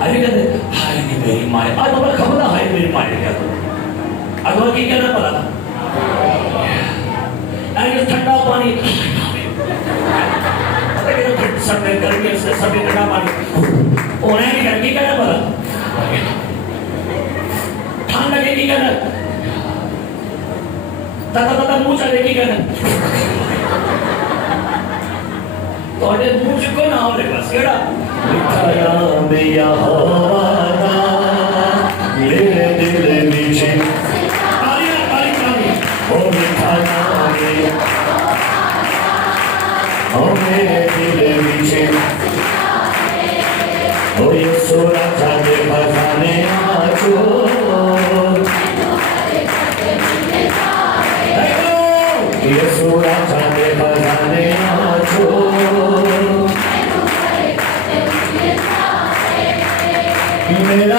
ابھی کہتے ہائے نہیں میری مائے آج ہمیں خبر ہے ہائے میری مائے کیا تو آج ہمیں کی کہنا پڑا آئے ٹھنڈا پانی سب میں گرمی سے سبھی ٹھنڈا پانی انہیں نہیں کہنا کی کہنا پڑا ٹھنڈ لگے کی کہنا تا منہ چلے کی کہنا توڑے منہ چکو نہ ہو لے بس کیڑا مٹھایا بیا ہوانا میرے دل نیچے او مٹھایا بیا او میرے دل نیچے او یسوع راجا دے خزانے آجو یسوع راجا دے خزانے آجو میرا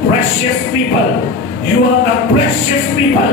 Precious people, you are the precious people.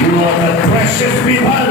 You are the precious people.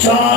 4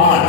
8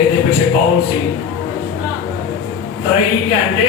ਇਹਦੇ ਪਿੱਛੇ ਕੌਣ ਸੀ 3 ਘੰਟੇ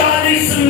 40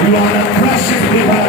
You are the precious people.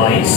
22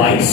22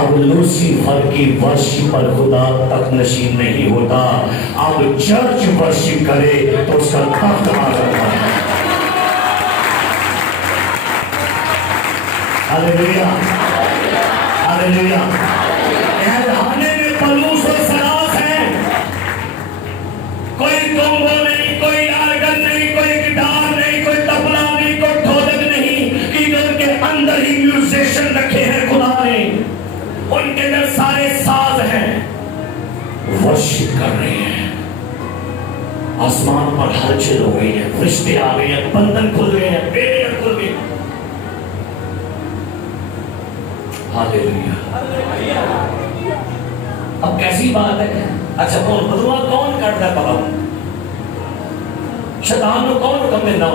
اب لوسیفر کی ورشپ پر خدا تخت نشین نہیں ہوتا، اب چرچ ورشپ کرے تو اس کا تخت آ جاتا ہے۔ ہاللیلویا ہاللیلویا۔ اہلخانے میں پلوس اور سراس ہیں، کوئی کنگو نہیں، کوئی آرگن نہیں، کوئی گٹار نہیں، کوئی تبلا نہیں، کوئی ڈھولک نہیں، کیونکہ ان کے اندر ہی میوزیشن رکھے ہیں خدا نے، ان کے اندر سارے ساز ہیں، ورشپ کر رہے ہیں۔ آسمان پر ہلچل ہو گئی ہے، فرشتے آ گئے ہیں، بندھن کھل گئے ہیں، بیڑیاں کھل گئی ہیں۔ ہاللیلویا۔ اب کیسی بات ہے؟ اچھا کون بدوا کون کرتا ہے بابا؟ شیطان کو کون حکم دینا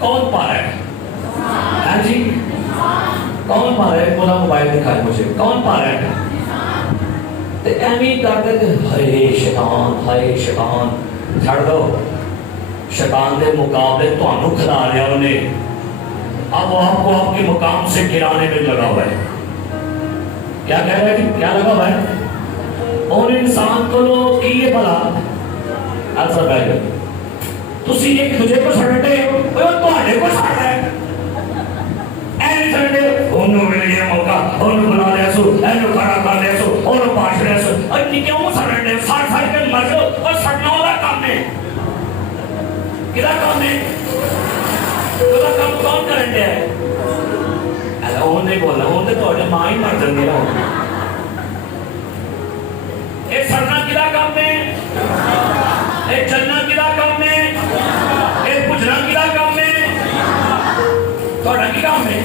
کون پا رہا ہے؟ ہاں جی کون پا رہا ہے؟ پورا موبائل دکھائے مجھے، کون پا رہا ہے؟ تو ایمی کرتے کہ ہائے شیطان چھڑ دو، شیطان دے مقابلے تو انہوں کھلا لیا انہیں، اب وہ آپ کو آپ کے مقام سے گرانے میں لگا ہوا ہے۔ کیا کہہ رہے ہیں؟ کیا لگا ہوا ہے؟ اور انسان کو لوگ کی یہ بلا ایسا بیٹھ گئے تسی ایک دوجے کو سڑتے ہو، وہ تہاڈے کو سڑ رہا ہے، ایسے سڑتے ہو، انہوں مل گیا موقع، انہوں بلا لیا سو، انہوں کھڑا کر لیا سو، انہوں پاش لیا سو، اور نہیں کیوں سڑتے ہو؟ سڑ کے مر جاؤ، اور سڑنا والا کام ہے، کدا کام ہے؟ کدا کام کون کرن دیا ہے؟ ایسا وہ نہیں بولنا، وہ تو تہاڈے ماں ہی مر جاندی نا۔ اے سڑنا کدا کام ہے؟ اے چلنا کدا کام ہے؟ اے بجھنا کدا کام ہے؟ تہاڈا کی کام ہے؟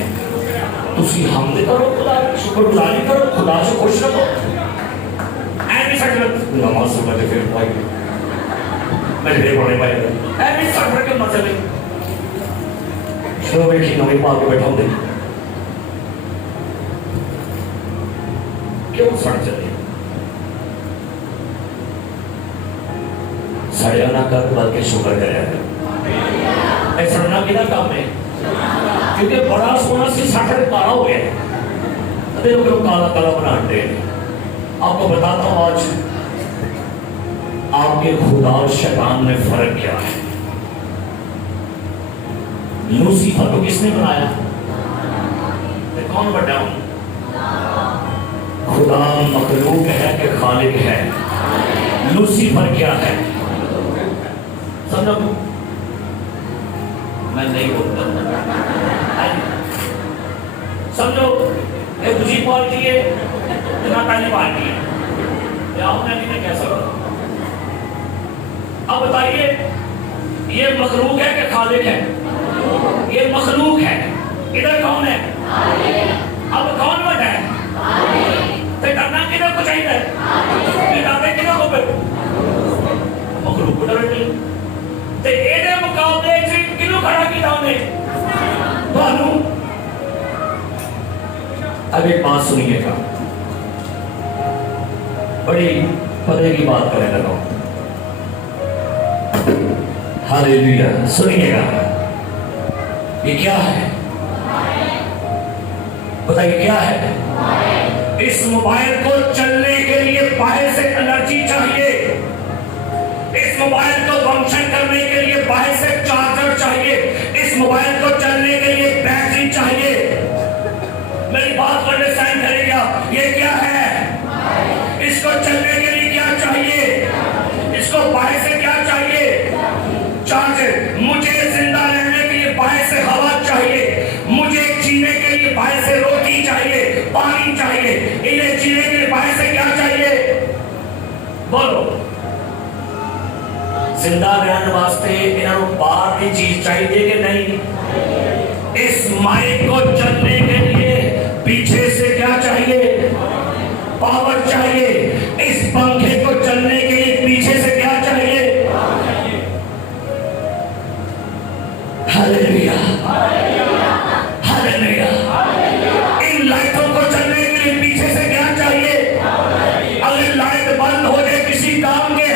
تسی حمد کرو، خدا شکر گزاری کرو، خدا سے خوش رہو۔ ایویں سڑک نماز سے پہلے پھر پائی میرے پھر پڑھنے پائے گا، ایویں سڑک کے مسئلے شروع بیٹھی نویں پا کے بیٹھا ہوں دے کیوں سڑ چلے؟ سڑیا نہ کر بلکہ شکر کریا کر۔ اے سڑنا کدا کام ہے؟ کیونکہ بڑا سونا سی ساٹھے کالا ہو گیا ہے، دیکھو کہ وہ کالا کالا بناتے ہیں۔ آپ کو بتاتا ہوں آج آپ کے خدا اور شیطان میں فرق کیا ہے۔ لوسیفر کو کس نے بنایا؟ کون بڑا ہوں؟ خدا مخلوق ہے کہ خالق ہے؟ لوسیفر کیا ہے؟ سمجھو میں نہیں بولتا، سمجھو ایک دوسری پارٹی ہے، اتنا پہلی پارٹی ہے، یا آپ نے کہہ سکتا۔ اب بتائیے یہ مخلوق ہے کہ خالق ہے؟ یہ مخلوق ہے، ادھر کون ہے؟ اب کون بڑا ہے؟ تو ڈرنا کدھر کو چاہیے؟ ڈرنا کدھر کو پہ؟ مخلوق کو ڈرنے تو ایڈے مقابلے سے کنوں کھڑا کیا انہیں؟ بانو اب ایک بات سنیے گا، بڑی پتے کی بات کرنے لگا ہوں۔ ہاللیلویا، سنیے گا، یہ کیا ہے؟ بتائیے کیا ہے؟ اس موبائل کو چلنے کے لیے باہر سے انرجی چاہیے، اس موبائل کو فنکشن کرنے کے لیے باہر سے چارجر چاہیے، اس موبائل کو چلنے کے لیے بیٹری چاہیے۔ میری بات کو انڈرسٹینڈ کرے گا، یہ کیا ہے؟ اس کو چلنے کے لیے کیا چاہیے؟ اس کو باہر سے کیا چاہیے؟ چارجر۔ مجھے زندہ رہنے کے لیے باہر سے ہوا چاہیے، مجھے جینے کے لیے باہر سے روٹی چاہیے، پانی چاہیے، انہیں جینے کے لیے باہر سے کیا چاہیے؟ بولو۔ زندہ رہنے واسطے انہوں باہر کی چیز چاہیے کہ نہیں؟ اس مائک کو چلنے کے لیے پیچھے سے کیا چاہیے؟ پاور چاہیے۔ اس پنکھے کو چلنے کے لیے پیچھے سے کیا چاہیے؟ ہاللیلویا ہاللیلویا۔ ان لائٹوں کو چلنے کے لیے پیچھے سے کیا چاہیے؟ اگر لائٹ بند ہو جائے کسی کام کے ہیں؟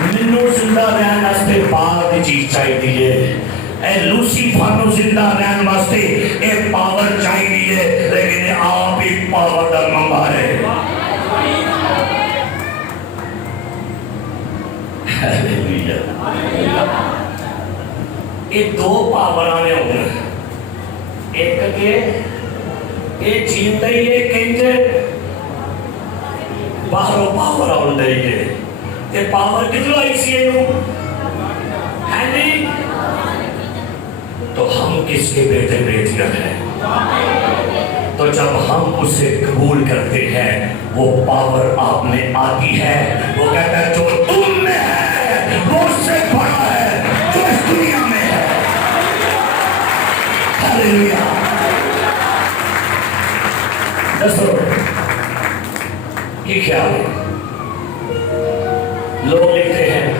ਮੈਨੂੰ ਜ਼ਿੰਦਾ ਰਹਿਣ ਵਾਸਤੇ ਬਾਹਰ ਦੀ ਚੀਜ਼ ਚਾਹੀਦੀ ਹੈ। ਇਹ ਲੂਸੀਫਰ ਨੂੰ ਜ਼ਿੰਦਾ ਰਹਿਣ ਵਾਸਤੇ ਇਹ ਪਾਵਰ ਚਾਹੀਦੀ ਹੈ, ਲੇਕਿਨ ਇਹ ਆਪ ਹੀ ਪਾਵਰ ਦਾ ਮੰਗਾ ਹੈ। ਹਾਲੇਲੂਇਆ। ਇਹ ਦੋ ਪਾਵਰਾਂ ਨੇ ਹੁਣ, ਇੱਕ ਕਿ ਇਹ ਜੀਂਦਾ ਹੀ ਹੈ, ਕਹਿੰਦੇ ਬਾਹਰੋਂ ਪਾਵਰ ਆਉਂਦੀ ਹੈ। کہ پاور کتنا آئی سی ہے جی؟ تو ہم کس کے بیٹے بیٹیاں ہیں؟ تو جب ہم اسے قبول کرتے ہیں وہ پاور آپ میں آتی ہے، وہ کہتا ہے جو تم میں ہے وہ اس سے بڑا ہے جو اس دنیا میں ہے۔ ہاللیلویا۔ دسو کی خیال ہے؟ لوگ لکھتے ہیں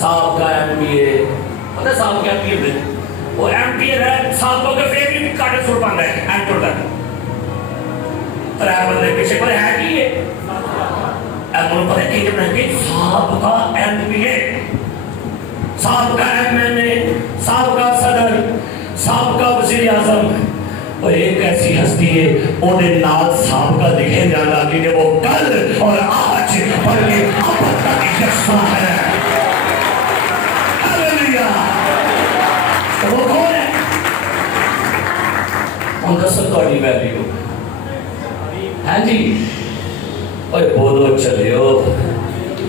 صاحب کا ایم پی اے، پتہ ہے صاحب کا ایم پی اے وہ ایم پی اے ہے، صاحب کو کہ پھر بھی کاٹے سر پاندہ ہے اینٹر تک ترہ بندے پیچھے پر ہے کی ہے ایمونو پتہ ہے کہ جب نہیں کہ صاحب کا ایم پی اے، صاحب کا ایم این اے، صاحب کا صدر، صاحب کا وزیر اعظم، اور ایک ایسی ہستی ہے انہیں نال صاحب کا دکھے جانا کہ وہ کل اور آج بلکہ اب تک یکساں ہے۔ ہاللیلویا۔ وہ کون ہے؟ ان کا سب تھوڑی ویلیو ہے جی؟ اوے بولو چلیو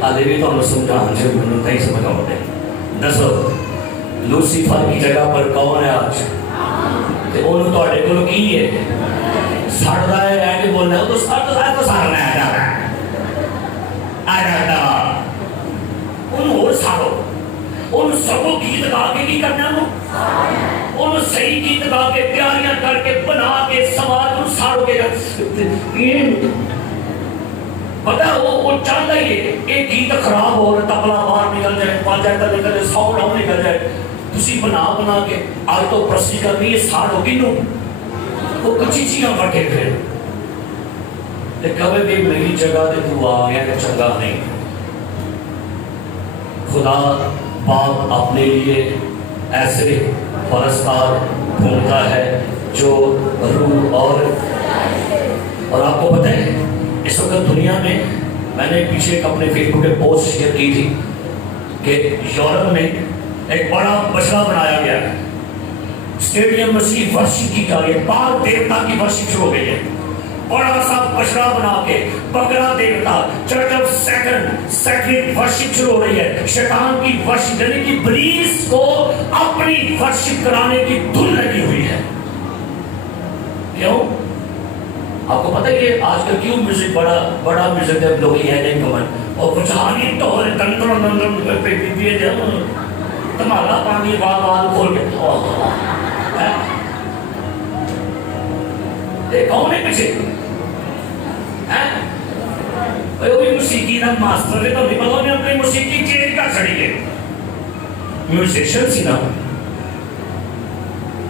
آدھے بھی تو ہم سمجھان سے منوں نہیں سمجھ آتے۔ دسو لوسیفر کی جگہ پر کون ہے آج؟ انہوں تو اڑے کو کی ہے سڑ رہا ہے رہ کے بولنا ہے، تو سڑ تو سارنا ہے جا رہا ہے انہوں اور سارو، انہوں سبو گیت گا کے کی کرنا ہے، انہوں صحیح گیت گا کے پیاریاں کر کے بنا کے سوال انہوں سارو کے پتہ وہ چاہتا ہی ہے ایک گیت خراب ہو رہا تبلا باہر نکل جائے، پانچائتہ نکل جائے، ساؤنڈ آؤں نکل جائے، تسی بنا کے آج تو پرستی کرنی ہے ساڑھ ہوگی نو وہ کچھ چیزیں پڑھے پھر تے کبھی بھی میری جگہ دے تو آ گیا کہ چنگا نہیں۔ خدا باپ اپنے لیے ایسے پرستار ڈھونڈتا ہے جو روح اور آپ کو پتہ ہے اس وقت دنیا میں میں نے پیچھے اپنے فیس بک پہ پوسٹ شیئر کی تھی کہ یورپ میں ایک بڑا بچڑا بنایا گیا ہے، اسٹیڈیم مسیح ورشپ کی جا رہی ہے، پاک دیوتا کی ورشپ شروع ہو گئی ہے، بڑا سا بچڑا بنا کے بکرا دیوتا، چرچ آف سیکرڈ ورشپ شروع ہو رہی ہے، شیطان کی ورشپ یعنی کہ ابلیس کو اپنی ورشپ کرانے کی دھن لگی ہوئی ہے۔ کیوں؟ آپ کو پتہ ہے کہ آج کل کیوں میوزک بڑا میوزک ہے، لوگ یہ نہیں کمن اور کچھ آنی تو تندر پہ بھی ہے تمہارا پانی بال کھول کے کون ہے پیچھے؟ وہی موسیقی کا ماسٹر ہے، تو نہیں پتا انہیں اپنی موسیقی چینج کر چڑی ہے، میوزیشن سی نا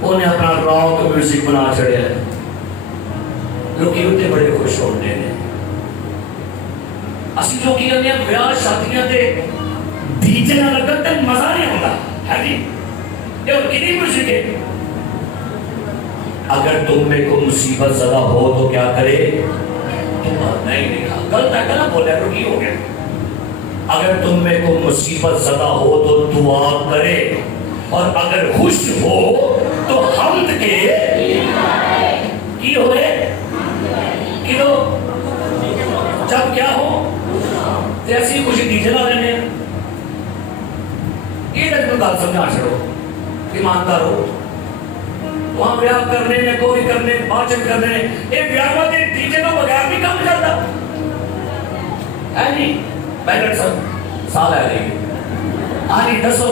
انہیں اپنا راک میوزک بنا چڑیا ہے، لوگ اتنے بڑے خوش ہوتے ہیں۔ اسی جو کی انہیں بیاہ شادیاں دے ڈیجے نہ لگتا ہے مزہ نہیں ہوتا ہے جی، یہ اور کتنی موسیقی ہے۔ اگر تم میں کوئی مصیبت زدہ ہو تو کیا کرے؟ نہیں دیکھا غلط ہے کہنا بولے تو کی ہو گیا۔ اگر تم میں کوئی مصیبت زدہ ہو تو دعا کرے، اور اگر خوش ہو تو حمد کے کی ہوئے کیوں جب کیا ہو جیسی خوشی دیجے نہ لینے۔ یہ تک میں بات سمجھا چھڑو، ایماندار ہو وہاں بیاہ کرنے نے کوئی کرنے باچن کرنے ایک بیاہ ہوتے دیجے تو بغیر بھی کام چلتا ہے نہیں۔ بیٹر سال ہے نہیں آنی دسو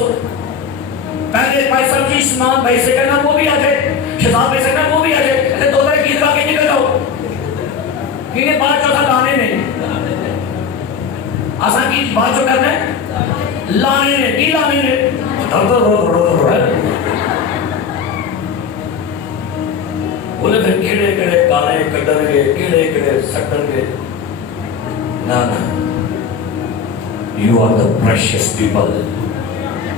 پہلے پیسہ کی سمان بھائی سے کہنا وہ بھی آ جائے شہزاد بھائی سے کہنا وہ بھی آ جائے دو در گیت کا کے نکل جاؤ کیونکہ بات جو تھا لانے نے آسان کی بات جو کرنا ہے لانے نے کی لانے نے بولے پھر کیڑے کیڑے کالے کڈن گے کیڑے کیڑے سٹن گے نا you are the precious people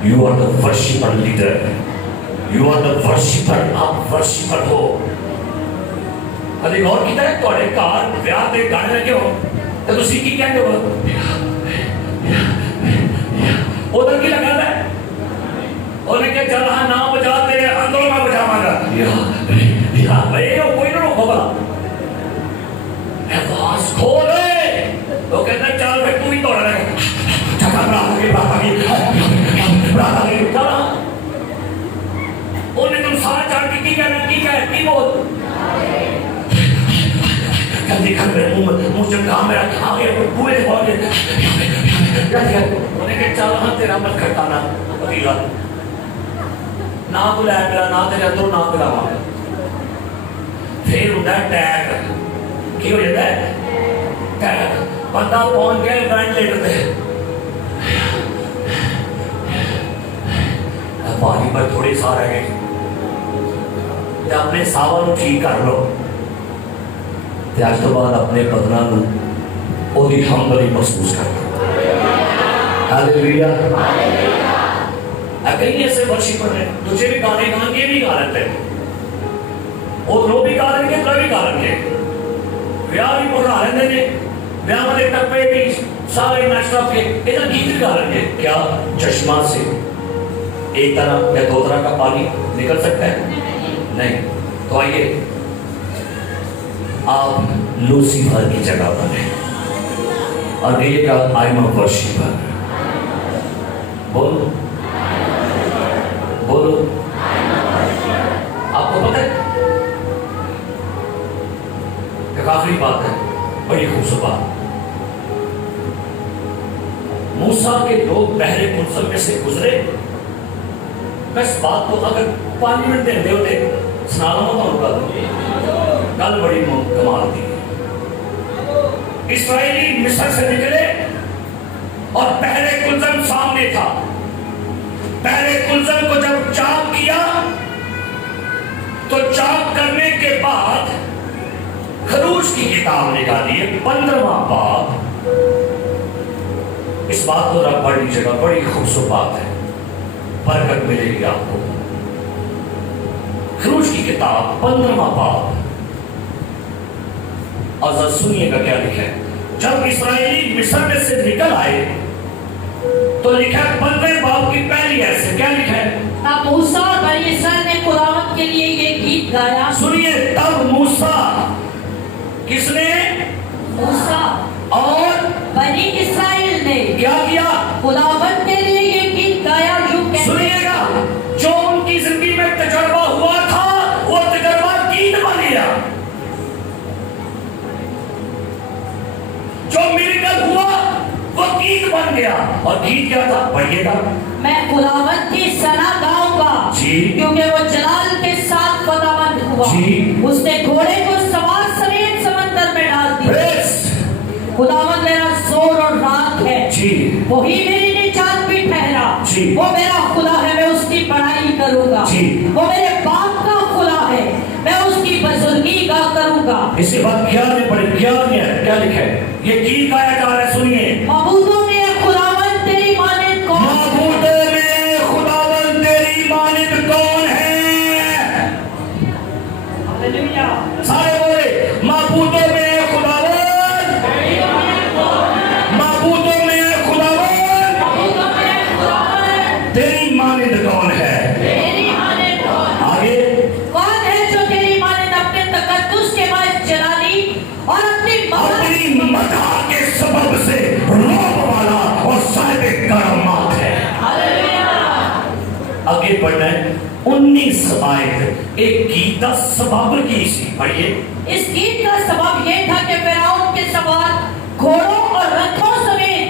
you are the worshipper leader you are the worshipper آپ worshipper ہو کبھی غور کیتا ہے تھوڑے کار بیاہ دے گانے لگے ہو تو تسی کی کہتے ہو ادھر کی لگا ہے انہیں کہ چل ہاں نام بجا تیرے اندروں میں بجا مانگا یا بھئی کوئی نہ روکو بلا آواز کھولے تو کہتا ہے چال بھائی تو ہی توڑا رہے چکا براہ کی چلا انہیں تم سارا چاڑ کی کہنا کی بول جلدی کھل میرے منہ چمکا میرا آگے بوئے دے بہت انہیں کہ چل ہاں تیرا مت کھٹانا وکیلہ نہ بلایا میرا نہ تیرے اندروں نہ بلا مانگا پھر ہوتا ہے ٹیگ کی ہو جاتا ہے ٹیگ بندہ پہنچ گیا وینٹیلیٹر پہ پانی پر تھوڑی سا رہ گئی اپنے ساوا نو ٹھیک کر لو آج تو بعد اپنے بدنا نو وہی ہمدردی محسوس کرنا ہاللیلویا کئی ایسے ورشپر ہیں تجھے بھی گانے گانے یہ بھی گا لیتے ہیں اور لوگ بھی گا لیں گے تو بھی گا لیں گے بیاہ بھی پڑھا رہے ہیں بیاہ والے ٹپے بھی سارے ناشتہ کے ادھر گیت گا لیں گے کیا چشمہ سے ایک طرح یا دو طرح کا پانی نکل سکتا ہے نہیں تو آئیے آپ لوسیفر کی جگہ پر ہیں اور یہ کہ آئی ایم اے ورشپر بولو بولو آپ کو پتہ ہے ایک آخری بات ہے بڑی خوبصورت بات موسیٰ کے لوگ بحر قلزم میں سے گزرے میں اس بات کو اگر 5 منٹ دے ہوتے سنانا ہوتا ہوں کل بڑی کمال تھی اسرائیلی مصر سے نکلے اور بحر قلزم سامنے تھا بحر قلزم کو جب چاک کیا تو چاک کرنے کے بعد خروج کی کتاب نکالی 15واں باب اس بات کو ذرا پڑھ لیجیے گا بڑی خوبصورت بات ہے برکت ملے گی آپ کو خروج کی کتاب 15واں باب اور ذرا سنیے گا کیا لکھا ہے جب اسرائیلی مصر میں سے نکل آئے تو لکھا ہے 15ویں باب کی پہلی ایسے کیا لکھا ہے تب موسیٰ اور بنی اسرائیل نے خداوند کے لیے یہ گیت گایا سنیے تب موسیٰ کس نے موسیٰ اور بنی اسرائیل نے کیا کیا خداوند کے لیے یہ گیت گایا جو سنیے گا جو ان کی زندگی میں تجربہ ہوا تھا وہ تجربہ گیت بن گیا جو میریکل ہوا وہ گیت بن گیا اور گیت کیا تھا پڑھیے گا میں خداوند کی ثنا گاؤں گا کیونکہ وہ جلال کے ساتھ خداوند ہوا اس نے گھوڑے کو سوار سمیت سمندر میں ڈال دیا خداوند میرا زور اور رات ہے وہی میری نجات بھی ٹھہرا وہ میرا خدا ہے میں اس کی بڑائی کروں گا وہ میرے باپ کا خدا ہے میں اس کی بزرگی گا کروں گا اسی بات کیا نہیں پڑھی کیا لکھا ہے یہ گیت گایا جا رہا ہے سنیے معبودوں میں خداوند تیری مانند کون معبودوں میں خداوند تیری مانند کون ہے ہاللیلویا سارے بولے معبودوں میں خداوند معبودوں میں خداوند تیری مانند کون ہے تیری مانند کون آگے کون ہے جو تیری مانند اپنے تقدس کے باعث جلالی اور اپنی مدح کے سبب سے روب والا اور صاحب کرامات ہے آگے پڑھنا ہے 19 آیت ایک گیت کا سبب کی سی پڑھیے اس گیت کا سبب یہ تھا کہ فرعون کے سوار گھوڑوں اور رتھوں سمیت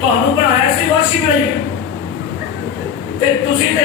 ਤੁਹਾਨੂੰ ਬਣਾਇਆ ਸੀ ਵਾਸ਼ੀ ਬਣਾਈ ਤੇ ਤੁਸੀਂ ਤੇ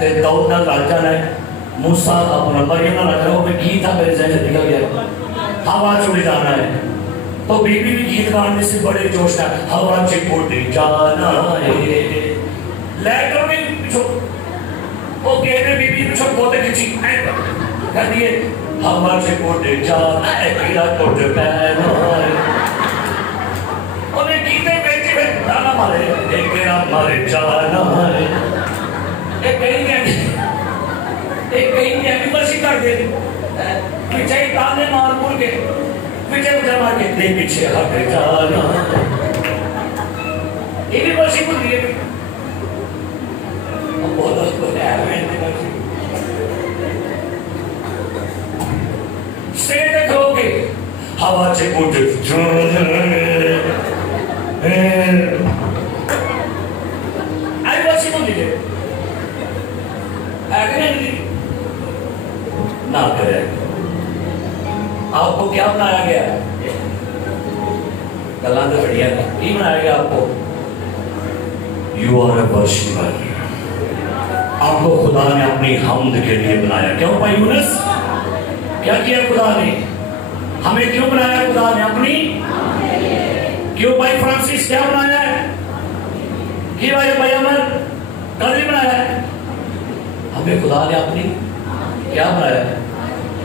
تے داؤد نال لڑ جانا ہے، موسیٰ اپنا مریم نال لڑ جانا، وہ گیت تھا میرے ذہن سے نکل گیا، ہوا چڑ جانا ہے، تو بی بی بھی گیت گانے سے بڑے جوش ہے، ہوا چڑ جانا ہے، لے کر بھی پچھو وہ کہنے بی بی پچھو بہتے کچھی کہہ دیئے ہوا چڑ جانا ہے، کیرا ٹوٹ پہنا ہے، انہیں گیتے بیٹی میں دانا مارے، ایک میرا مارے جانا ہے، ایک کہیں بھی برسی کر دے پیچھے تانے مار مور کے پیچھے مجھے مار کے دے پیچھے ہٹ جانا، یہ بھی برسی کو دیئے بہت کو ہے میں نے برسی سے دیکھو گے ہوا سے کچھ آئی برسی کو دیئے نہ کرے، آپ کو کیا بنایا گیا؟ گلان تو بڑھیا ہے، کی بنایا گیا آپ کو؟ You are a worshipper. آپ کو خدا نے اپنی حمد کے لیے بنایا، کیوں بھائی یونس؟ کیا کیا خدا نے؟ ہمیں کیوں بنایا خدا نے؟ اپنی کیوں بھائی فرانسس کیا بنایا ہے؟ کیوں بھائی عمر کدی بنایا ہے؟ ہمیں خدا نے اپنی کیا بنایا ہے؟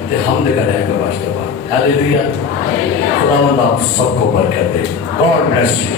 تے حمد کرے گا واسطے بات، ہیلیلویا، خداوند آپ سب کو برکت دے، گاڈ بلیس یو۔